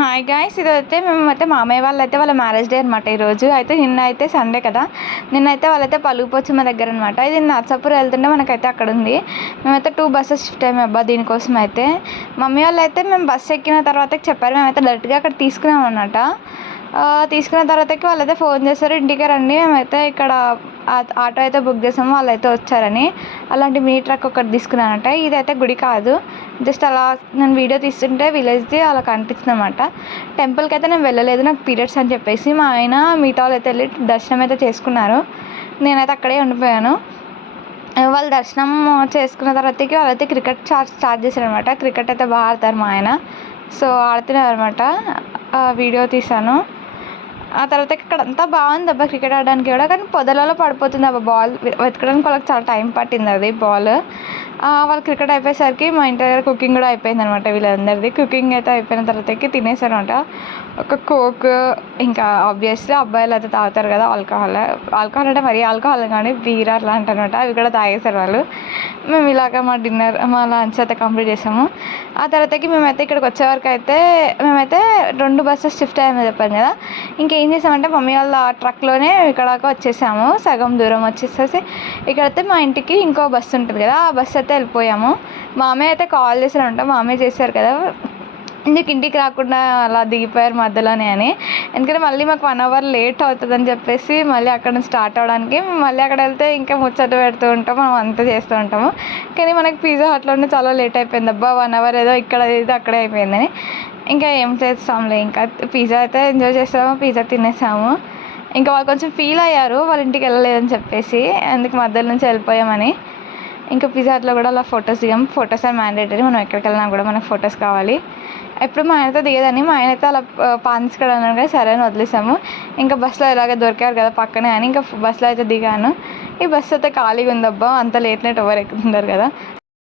Hi guys, ఇదైతే మేమైతే మామయ్య వాళ్ళైతే వాళ్ళ మ్యారేజ్ డే అనమాట. ఈరోజు అయితే నిన్న అయితే సండే కదా, నిన్నైతే వాళ్ళైతే పలుగుపోచమ్మ దగ్గర అనమాట. ఇది నర్సాపూర్ వెళ్తుంటే మనకైతే అక్కడ ఉంది. మేమైతే 2 బస్సెస్ షిఫ్ట్ అయ్యాము అబ్బా దీనికోసం అయితే. మమ్మీ వాళ్ళు అయితే మేము బస్సు ఎక్కిన తర్వాత చెప్పారు, మేమైతే డైరెక్ట్గా అక్కడ తీసుకున్నాం అనమాట. తీసుకున్న తర్వాతకి వాళ్ళైతే ఫోన్ చేశారు, ఇంటికే రండి, మేమైతే ఇక్కడ ఆటో అయితే బుక్ చేసాము, వాళ్ళైతే వచ్చారని. అలాంటి మినీ ట్రక్ ఒకటి తీసుకున్నానంట. ఇదైతే గుడి కాదు, జస్ట్ అలా నేను వీడియో తీస్తుంటే విలేజ్ది అలా కనిపిస్తుంది అనమాట. టెంపుల్కి అయితే నేను వెళ్ళలేదు, నాకు పీరియడ్స్ అని చెప్పేసి. మా ఆయన మిగతా వాళ్ళు అయితే వెళ్ళి దర్శనం అయితే చేసుకున్నారు, నేనైతే అక్కడే ఉండిపోయాను. వాళ్ళు దర్శనం చేసుకున్న తర్వాతకి వాళ్ళైతే క్రికెట్ స్టార్ట్ చేశారు అనమాట. క్రికెట్ అయితే బాగా ఆడతారు మా ఆయన, సో ఆడుతున్నారు అనమాట. వీడియో తీశాను. ఆ తర్వాత ఇక్కడ అంతా బాగుంది అబ్బా క్రికెట్ ఆడడానికి కూడా, కానీ పొదలలో పడిపోతుంది అబ్బా. బాల్ వెతకడానికి వాళ్ళకి చాలా టైం పట్టింది అది బాల్. వాళ్ళు క్రికెట్ అయిపోయేసరికి మా ఇంటి దగ్గర కుకింగ్ కూడా అయిపోయింది అనమాట. వీళ్ళందరిది కుకింగ్ అయితే అయిపోయిన తర్వాతకి తినేసారు అనమాట. ఒక కోక్, ఇంకా ఆబ్వియస్లీ అబ్బాయిలు అయితే తాగుతారు కదా ఆల్కహాల్ అంటే మరీ ఆల్కహాల్ కానీ బీర్ అట్లాంటి అనమాట, అవి కూడా తాగేశారు వాళ్ళు. మేము ఇలాగ మా లంచ్ అయితే కంప్లీట్ చేసాము. ఆ తర్వాతకి మేమైతే ఇక్కడికి వచ్చేవరకు అయితే మేమైతే 2 బస్సెస్ షిఫ్ట్ అయ్యామని చెప్పాను కదా. ఇంకేం చేసామంటే మమ్మీ వాళ్ళ ట్రక్లోనే ఇక్కడ దాకా వచ్చేసాము. సగం దూరం వచ్చేసేసి ఇక్కడైతే మా ఇంటికి ఇంకో బస్సు ఉంటుంది కదా, ఆ బస్సు అయితే వెళ్ళిపోయాము. మామయ్య అయితే కాల్ చేశారంట, మామయ్య చేశారు కదా, ఎందుకు ఇంటికి రాకుండా అలా దిగిపోయారు మధ్యలోనే అని. ఎందుకంటే మళ్ళీ మాకు 1 అవర్ లేట్ అవుతుందని చెప్పేసి మళ్ళీ అక్కడ నుంచి స్టార్ట్ అవ్వడానికి మళ్ళీ అక్కడ వెళ్తే ఇంకా ముచ్చట పెడుతూ ఉంటాం, మనం అంతా చేస్తూ ఉంటాము. కానీ మనకి పిజ్జా హట్లోనే చాలా లేట్ అయిపోయింది అబ్బా, 1 అవర్ ఏదో ఇక్కడ ఏదో అక్కడే అయిపోయిందని. ఇంకా ఏం చేస్తాంలే, ఇంకా పిజ్జా అయితే ఎంజాయ్ చేస్తాము, పిజ్జా తినేసాము. ఇంకా వాళ్ళు కొంచెం ఫీల్ అయ్యారు వాళ్ళ ఇంటికి వెళ్ళలేదని చెప్పేసి, ఎందుకు మధ్యలో నుంచి వెళ్ళిపోయామని. ఇంకా పిజ్జా హట్లో కూడా అలా ఫొటోస్ దిగాం. ఫొటోస్ ఆర్ మ్యాండేటరీ, మనం ఎక్కడికి వెళ్ళినా కూడా మనకు ఫొటోస్ కావాలి. ఎప్పుడు మా ఆయనతో దిగదని, మా ఆయన అయితే అలా పాన్స్కడ అన్నాడు కదా, సరే అని వదిలేసాము. ఇంకా బస్సులో ఇలాగే దొరికారు కదా పక్కనే అని ఇంకా బస్సులో అయితే దిగాను. ఈ బస్సు అయితే ఖాళీగా ఉందబ్బా, అంత లేట్ ఎవరు ఎక్కుతున్నారు కదా.